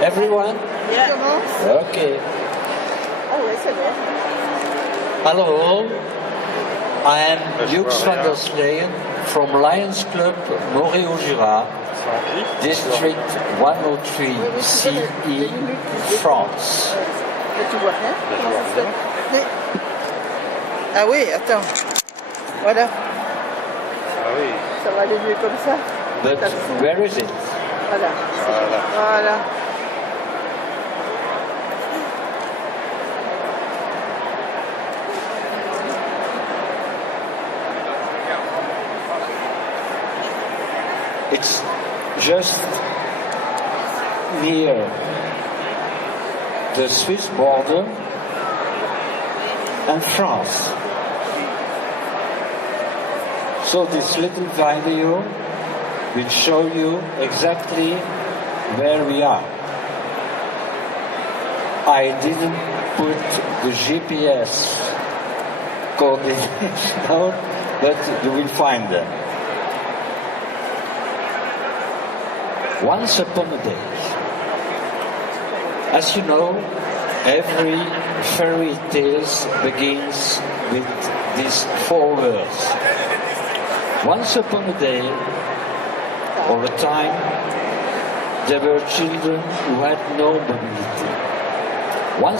Everyone? Yeah. Okay. Ah ouais, c'est vrai. Hello, I am Hugh Cinder'Lions from Lions Club Montréal-Jura, District 103, CE, France. Mais tu vois rien? Comment ça se fait? Mais- Ah oui, attends. Voilà. Ah oui. Ça va aller mieux comme ça. But where is it? Voilà. Voilà. Voilà. It's just near the Swiss border and France. So this little video will show you exactly where we are. I didn't put the GPS coordinates down, but you will find them. Once upon a day, as you know, every fairy tale begins with these 4 words. Once upon a day, or a time, there were children who had no mobility. One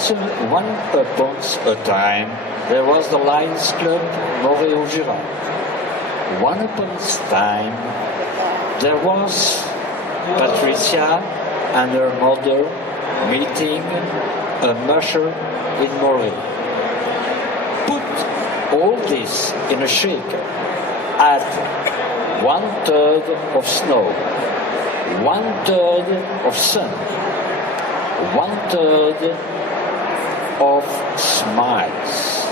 upon a time, there was the Lions Club Montréal-Jura. One upon a time, there was Patricia and her mother meeting a musher in Moray. Put all this in a shaker. Add 1/3 of snow, 1/3 of sun, 1/3 of smiles,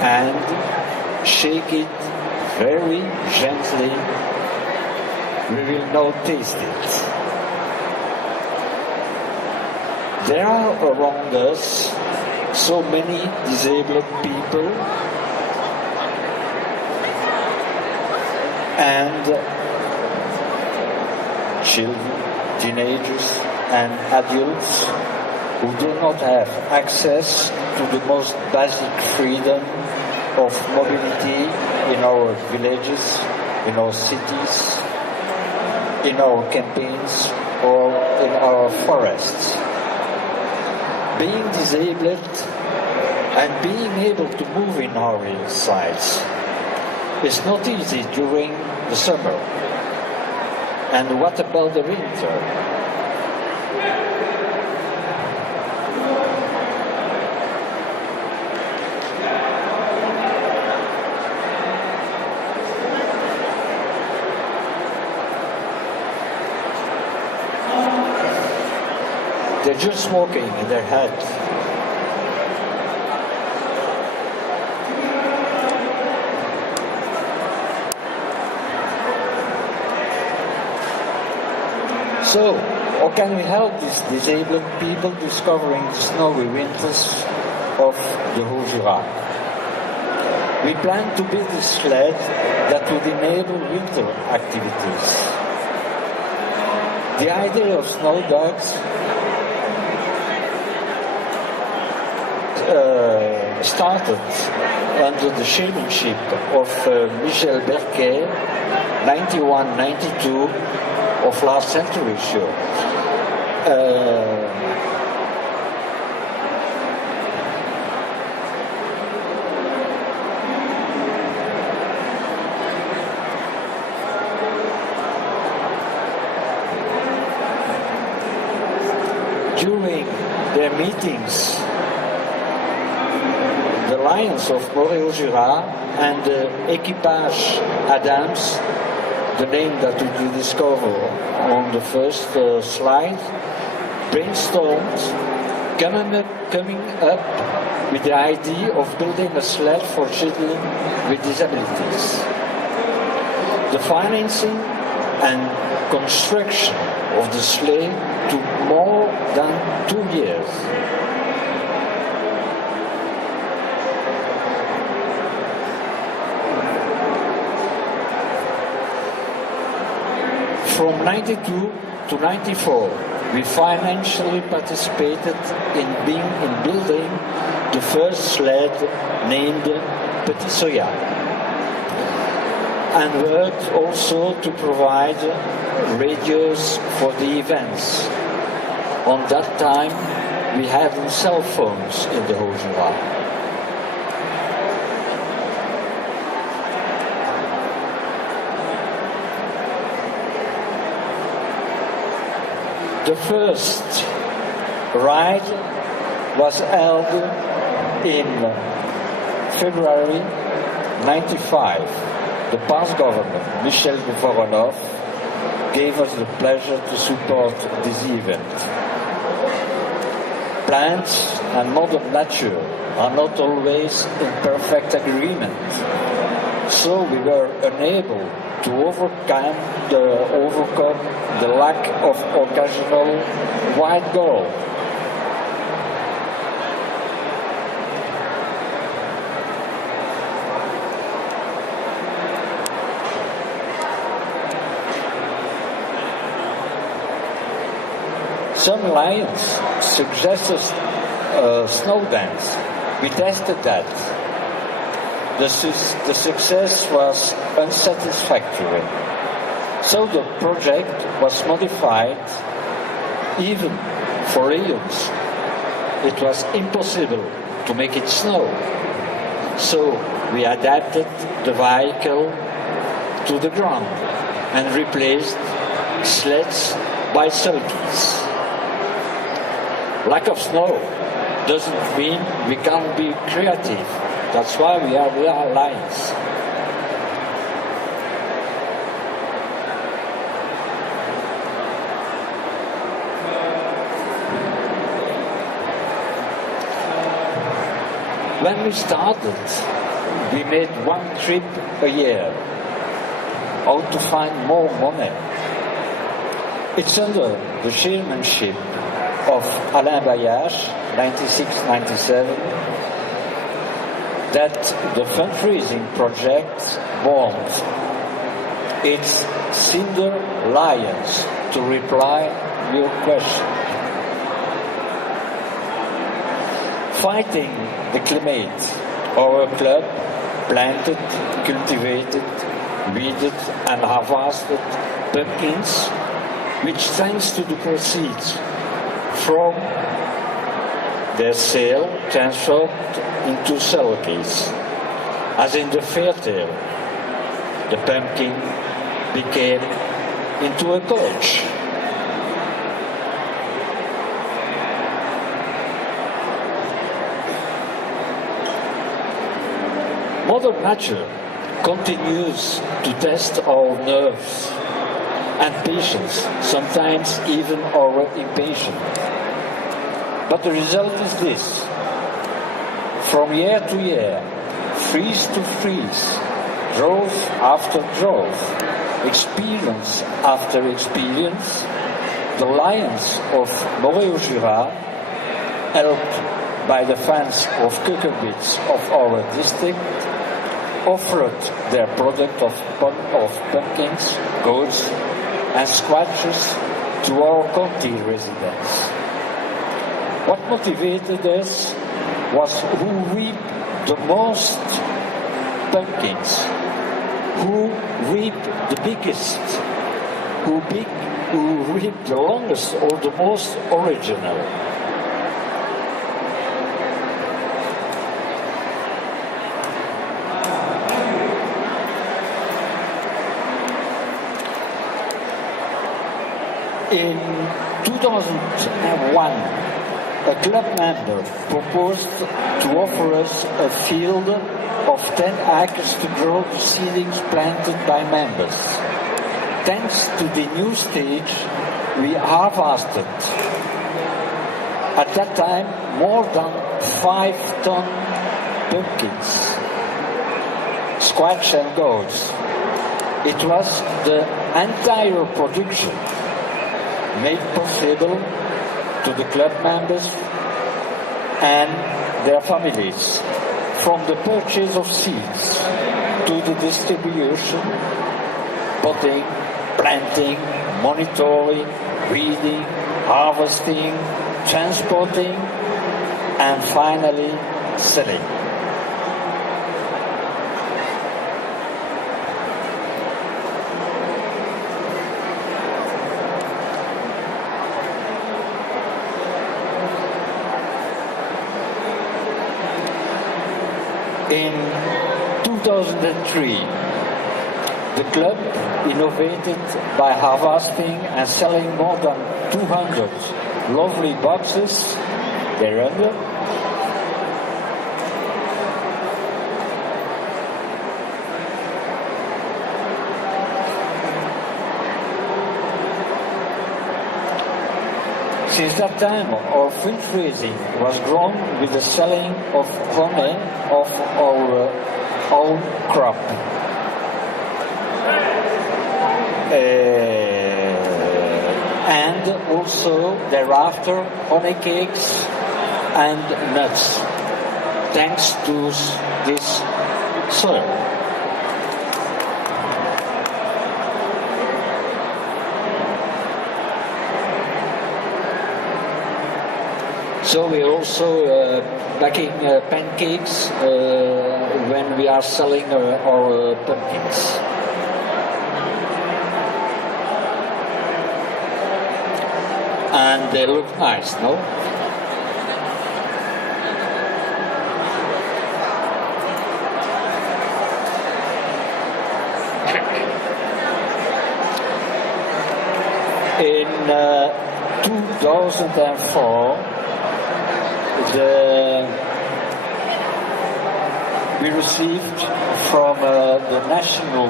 and shake it very gently. We will now taste it. There are around us so many disabled people and children, teenagers and adults who do not have access to the most basic freedom of mobility in our villages, in our cities, in our campaigns, or in our forests. Being disabled and being able to move in our hillsides is not easy during the summer. And what about the winter? They're just walking in their head. So, how can we help these disabled people discovering the snowy winters of the Haut-Jura? We plan to build a sled that would enable winter activities. The idea of snow dogs started under the chairmanship of Michel Berquet, 91-92 of last century, sure. During their meetings, the Lions of Montréal-Jura and the Équipage Adams, the name that you discover on the first slide, brainstormed coming up with the idea of building a sled for children with disabilities. The financing and construction of the sleigh took more than 2 years. From 92 to 94, we financially participated in building the first sled named Patricia, and worked also to provide radios for the events. On that time, we had cell phones in the Haut-Jura. The first ride was held in February 95. The past governor, Michel de Voronov, gave us the pleasure to support this event. Plants and modern nature are not always in perfect agreement, so we were unable to overcome the lack of occasional white gold. Some lions suggested snow dance. We tested that. The success was unsatisfactory. So the project was modified. Even for lions, it was impossible to make it snow. So we adapted the vehicle to the ground and replaced sleds by sulkies. Lack of snow doesn't mean we can't be creative. That's why we are lions. When we started, we made one trip a year. How to find more money? It's under the chairmanship of Alain Bailliage, 96-97, that the fundraising project born. It's Cinder'Lions, to reply your question. Fighting the climate, our club planted, cultivated, weeded and harvested pumpkins, which thanks to the proceeds from their sale transferred into sulkies. As in the fair tale, the pumpkin became into a coach. Mother Nature continues to test our nerves and patience, sometimes even our impatience. But the result is this. From year to year, freeze to freeze, growth after growth, experience after experience, the Lions of Haut-Jura, helped by the fans of Keukenbits of our district, offered their product of pumpkins, goats and squashes to our county residents. What motivated us was who reaped the most pumpkins, who reaped the biggest, who reaped the longest or the most original. In 2001, a club member proposed to offer us a field of 10 acres to grow the seedlings planted by members. Thanks to the new stage, we harvested at that time more than 5-ton pumpkins, squash and goats. It was the entire production made possible to the club members and their families, from the purchase of seeds to the distribution, potting, planting, monitoring, weeding, harvesting, transporting, and finally selling. In 2003, the club innovated by harvesting and selling more than 200 lovely boxes thereunder. Since that time, our fundraising was grown with the selling of honey of our own crop. And also thereafter honey cakes and nuts, thanks to this soil. So we're also baking pancakes when we are selling our pumpkins. And they look nice, no? In 2004, we received from the National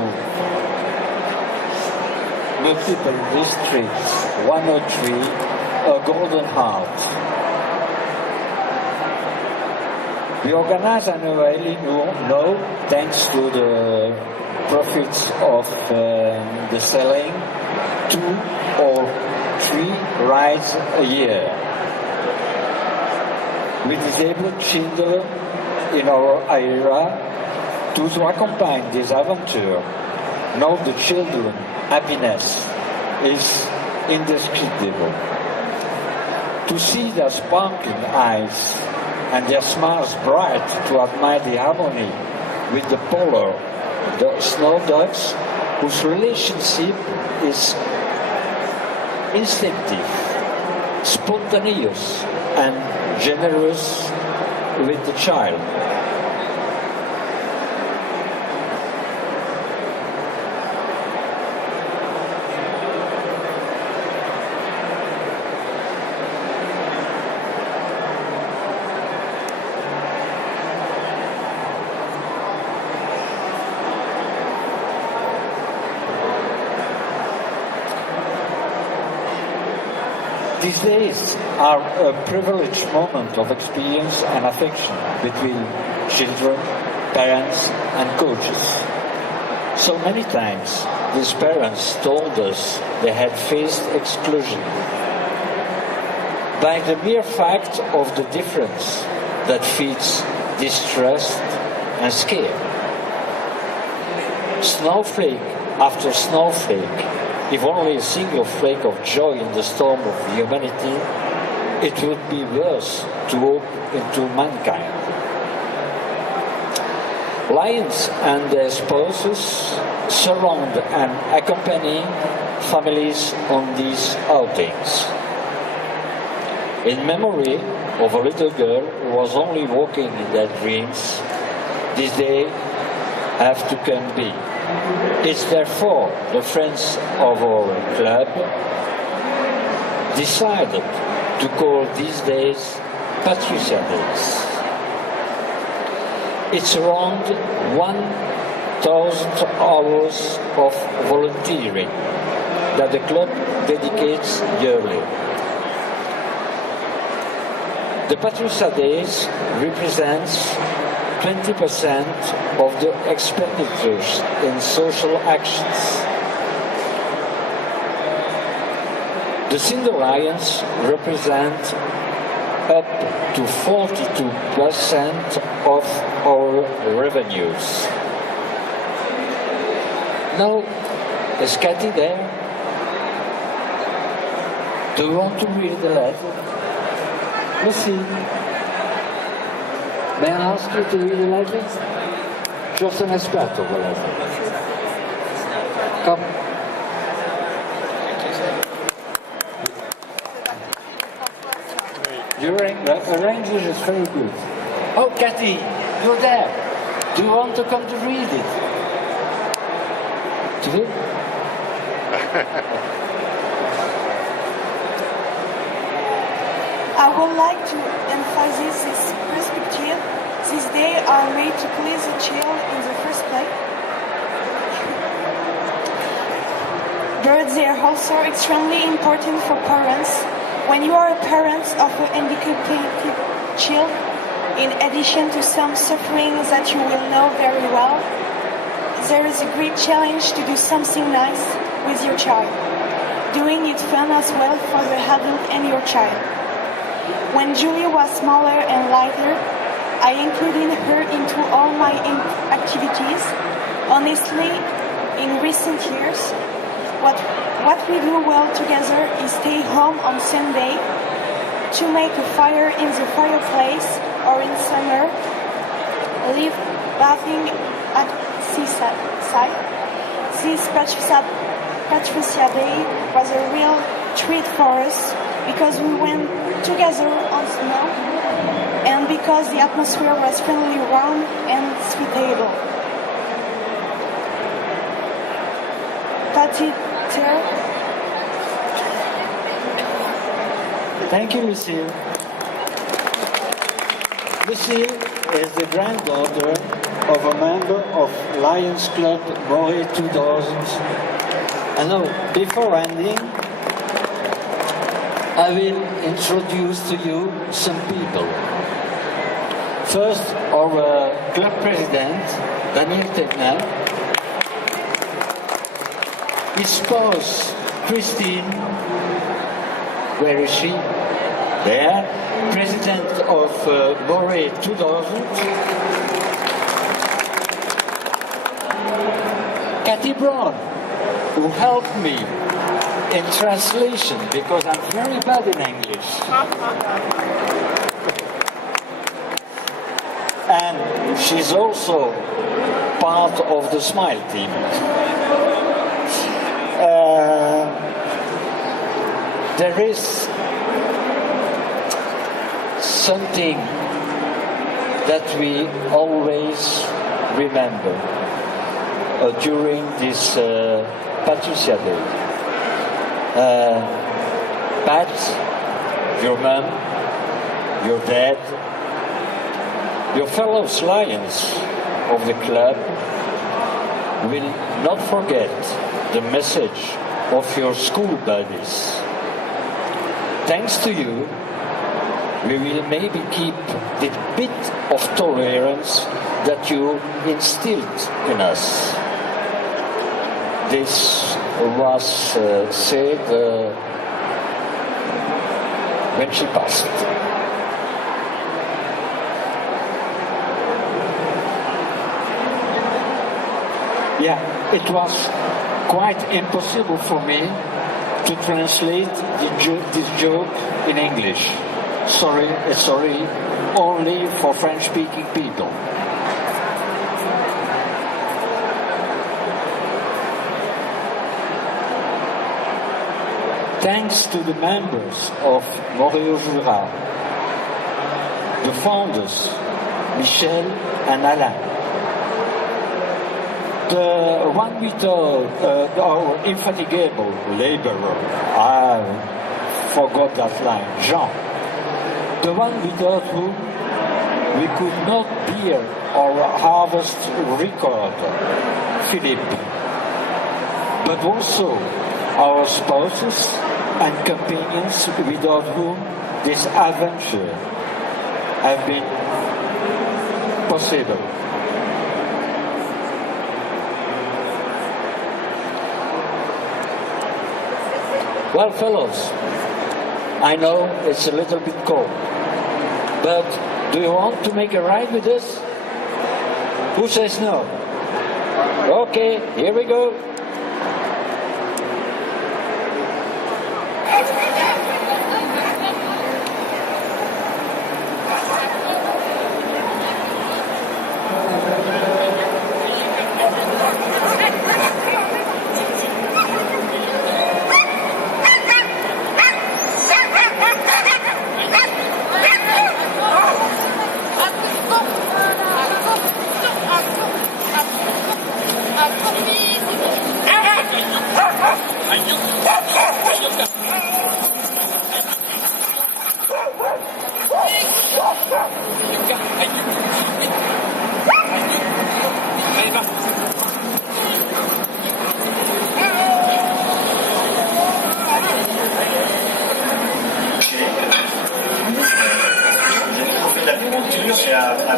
Multiple District 103 a Golden Heart. We organize annually now, thanks to the profits of the selling, 2 or 3 rides a year. We disabled children in our area to accompany this adventure. Now the children's happiness is indescribable. To see their sparkling eyes and their smiles bright, to admire the harmony with the polar, the snow dogs, whose relationship is instinctive, spontaneous, and generous with the child. These days are a privileged moment of experience and affection between children, parents, and coaches. So many times, these parents told us they had faced exclusion by the mere fact of the difference that feeds distrust and scare. Snowflake after snowflake, if only a single flake of joy in the storm of humanity, it would be worse to hope into mankind. Lions and their spouses surround and accompany families on these outings. In memory of a little girl who was only walking in their dreams, this day have to come be. It's therefore the friends of our club decided to call these days Patricia Days. It's around 1,000 hours of volunteering that the club dedicates yearly. The Patricia Days represents 20% of the expenditures in social actions. The Cinder'Lions represent up to 42% of our revenues. Now, is Cathy there? Do you want to read the letter? Lucy, may I ask you to read the letter? Just an aspetto the letter. Come. Your English is very good. Oh, Cathy, you're there. Do you want to come to read it? Today? I would like to emphasize this perspective. These days are made to please the child in the first place. But they are also extremely important for parents. When you are a parent of an handicapped child, in addition to some suffering that you will know very well, there is a great challenge to do something nice with your child. Doing it fun as well for the adult and your child. When Julie was smaller and lighter, I included her into all my activities. Honestly, in recent years, what we do well together is stay home on Sunday to make a fire in the fireplace, or in summer, live bathing at seaside. This Patricia Day was a real treat for us because we went together on snow and because the atmosphere was friendly, warm and suitable. Patricia. Thank you, Lucille. Lucille is the granddaughter of a member of Lions Club Moray 2000. And now, before ending, I will introduce to you some people. First, our club president, Daniel Tegner, his spouse, Christine, where is she? There, president of Moray 2000. Cathy Brown, who helped me in translation because I'm very bad in English. And she's also part of the Smile team. There is something that we always remember during this Patricia Day. Pat, your mom, your dad, your fellow Lions of the club will not forget the message of your school buddies. Thanks to you, we will maybe keep the bit of tolerance that you instilled in us. This was said when she passed. Yeah, it was quite impossible for me to translate this joke in English. Sorry, only for French-speaking people. Thanks to the members of Moréau-Jura, the founders, Michel and Alain, the one without our infatigable laborer, I forgot that line, Jean, the one without whom we could not bear our harvest record, Philippe, but also our spouses and companions without whom this adventure have been possible. Well, fellows, I know it's a little bit cold, but do you want to make a ride with us? Who says no? Okay, here we go.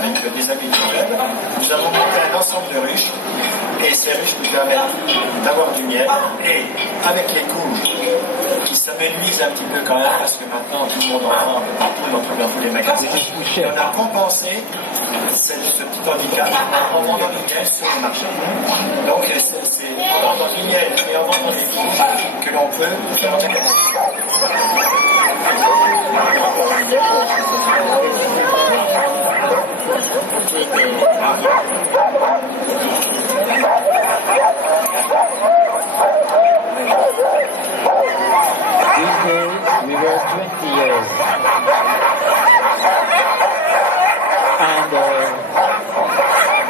avec des amis du club, nous avons monté un ensemble de ruches, et ces ruches nous permettent d'avoir du miel, et avec les coûts qui s'amenuisent un petit peu quand même, parce que maintenant tout le monde en vend un peu partout, on en trouve dans tous les magasins, et on a compensé ce petit handicap en vendant du miel sur le marché. Donc c'est en vendant du miel et en vendant des coûts que l'on peut faire monter les prix. These days we were 20 years. And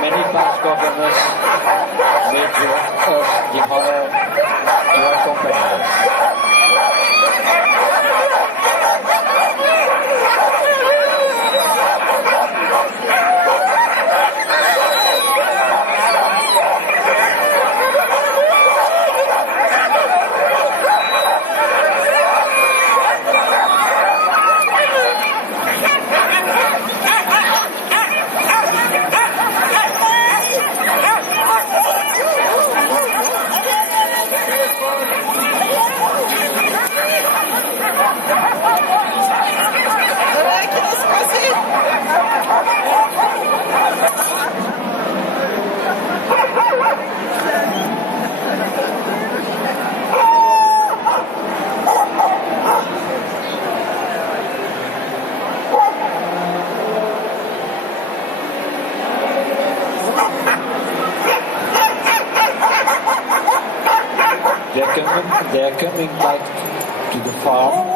many past governors made us the honor to accompany us. They're coming back to the farm.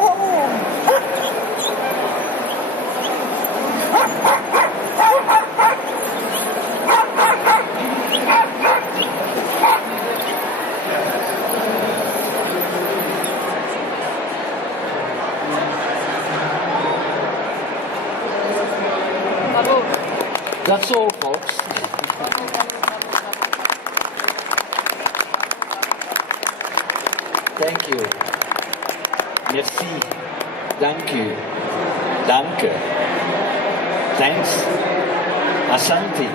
That's all, folks. Thank you. Merci. Thank you. Danke. Thanks. Asante.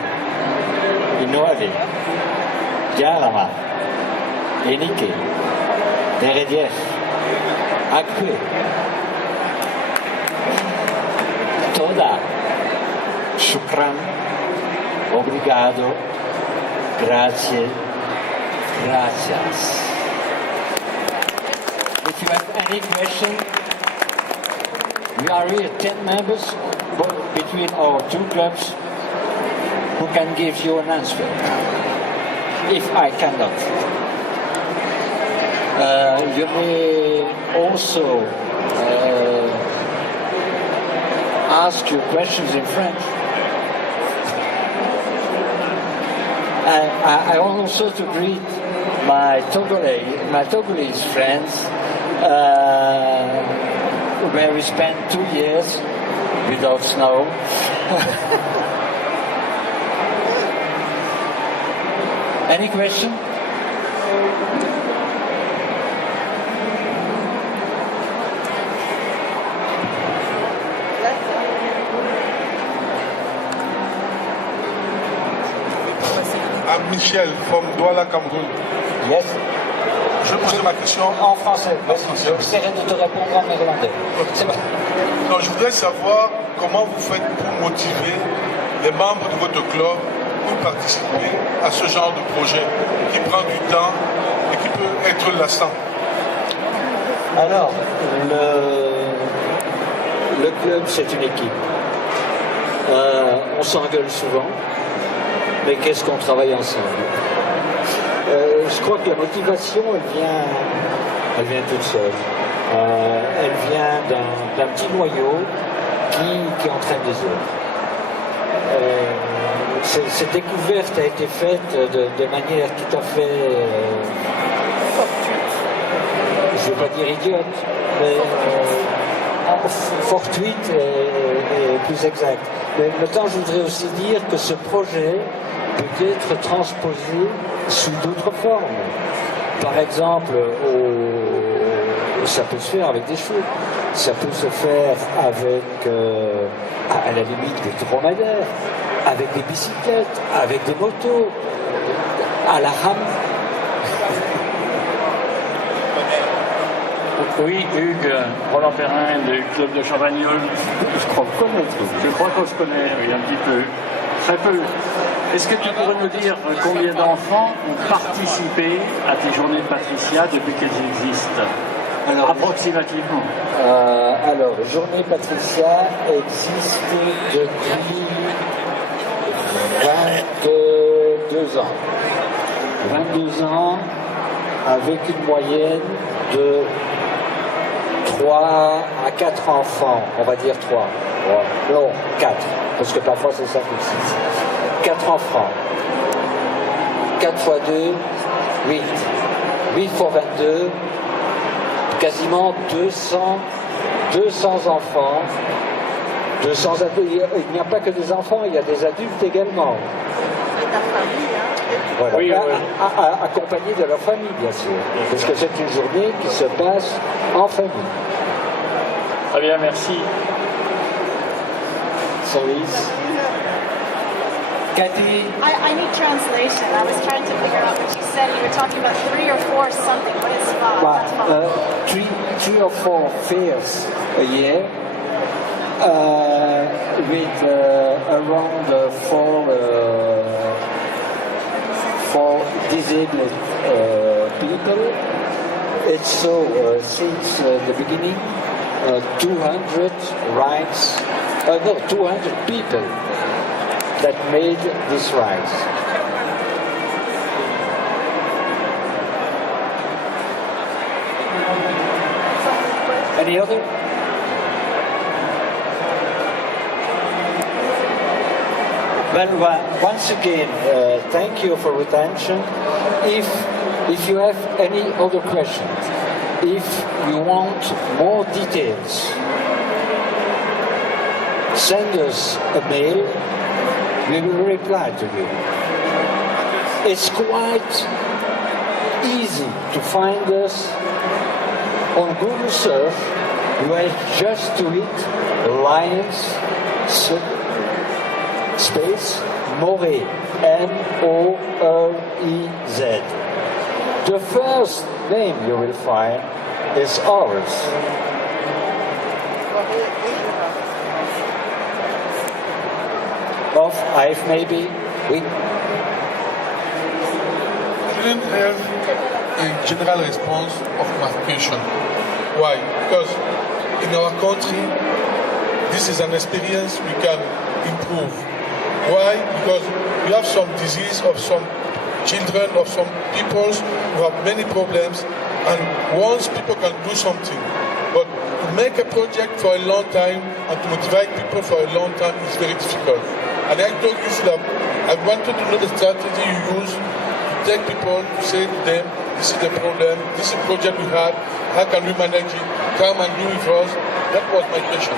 Innovi. Jarama. Enike. Deredies. Akwe. Toda. Shukran. Obrigado. Grazie. Gracias. If you have any question, we are here 10 members between our two clubs who can give you an answer, if I cannot. You may also ask your questions in French. I want also to greet my Togolese friends, where we spent 2 years without snow. Any question? I'm Michel from Douala, Cameroun. Yes. Je pose ma question en français. J'essaierai de te répondre en néerlandais. C'est bon. Non, je voudrais savoir comment vous faites pour motiver les membres de votre club pour participer à ce genre de projet qui prend du temps et qui peut être lassant. Alors, le club, c'est une équipe. On s'engueule souvent, mais qu'est-ce qu'on travaille ensemble? Je crois que la motivation, elle vient toute seule. Elle vient d'un petit noyau qui entraîne les autres. Cette découverte a été faite de manière tout à fait, je ne vais pas dire idiote, mais fortuite et plus exacte. Mais en même temps, je voudrais aussi dire que ce projet peut être transposé sous d'autres formes. Par exemple, ça peut se faire avec des chevaux, ça peut se faire avec, à la limite, des dromadaires. avec des bicyclettes, avec des motos, à la rame. Oui, Hugues, Roland Perrin du club de Champagnole. Je crois connaître. Je crois qu'on se connaît, oui, un petit peu. Très peu. Est-ce que tu pourrais nous dire combien d'enfants ont participé à tes journées de Patricia depuis qu'elles existent? Alors, approximativement. Alors, Journée Patricia existe depuis 22 ans. 22 ans avec une moyenne de 3 à 4 enfants, on va dire 3. Non, 4, parce que parfois c'est 5 ou 6. 4 enfants. 4 fois 2, 8. 8 fois 22, quasiment 200 enfants. 200 adultes. Il n'y a pas que des enfants, il y a des adultes également. Et ta famille, hein. Voilà. Oui, Accompagnés de leur famille, bien sûr. Parce que c'est une journée qui se passe en famille. Très bien, merci. Cerise. Cathy. I need translation. I was trying to figure out what you said. You were talking about 3 or 4 something. What is spa? What's spa? 3 or 4 fairs a year with around 4 disabled people. It's so since the beginning 200 rides, 200 people that made this rise. Any other? Well, once again, thank you for attention. If you have any other questions, if you want more details, send us a mail. We will reply to you. It's quite easy to find us on Google search. You have just to hit Lions space Morez, M-O-R-E-Z. The first name you will find is ours. Of I've maybe we Didn't have a general response of marcation. Why? Because in our country, this is an experience we can improve. Why? Because we have some disease of some children, of some people who have many problems, and once people can do something, but to make a project for a long time and to motivate people for a long time is very difficult. And I told you that I wanted to know the strategy you use to take people, to say to them, this is the problem, this is the project we have, how can we manage it, come and do it for us. That was my question.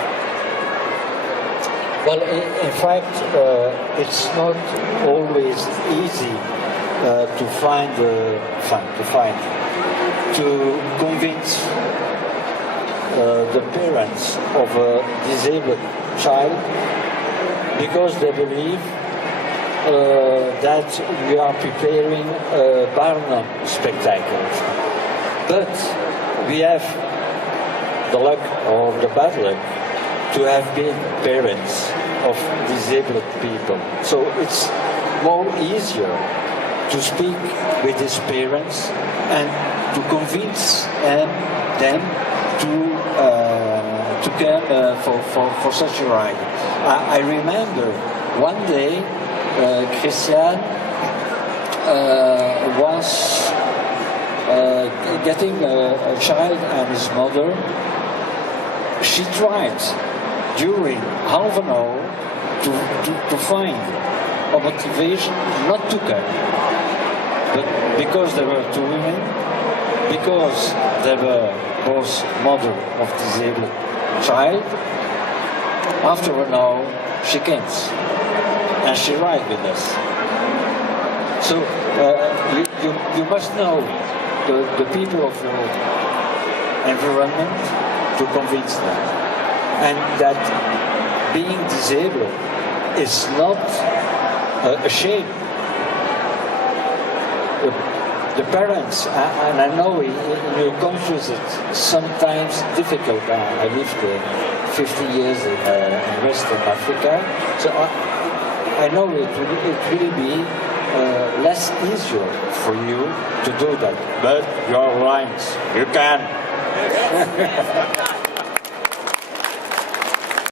Well, in fact, it's not always easy to convince the parents of a disabled child, because they believe that we are preparing a Barnum spectacle. But we have the luck or the bad luck to have been parents of disabled people. So it's more easier to speak with these parents and to convince them to come for such a ride. I remember one day Christian was getting a child and his mother. She tried during half an hour to find a motivation not to come. But because there were 2 women, because they were both mother of disabled child, after an hour she comes and she rides with us. So you must know the people of your environment to convince them. And that being disabled is not a shame. The parents, and I know in your countries it's sometimes difficult. I lived 50 years in Western Africa, so I know it will be less easier for you to do that. But you're right, you can.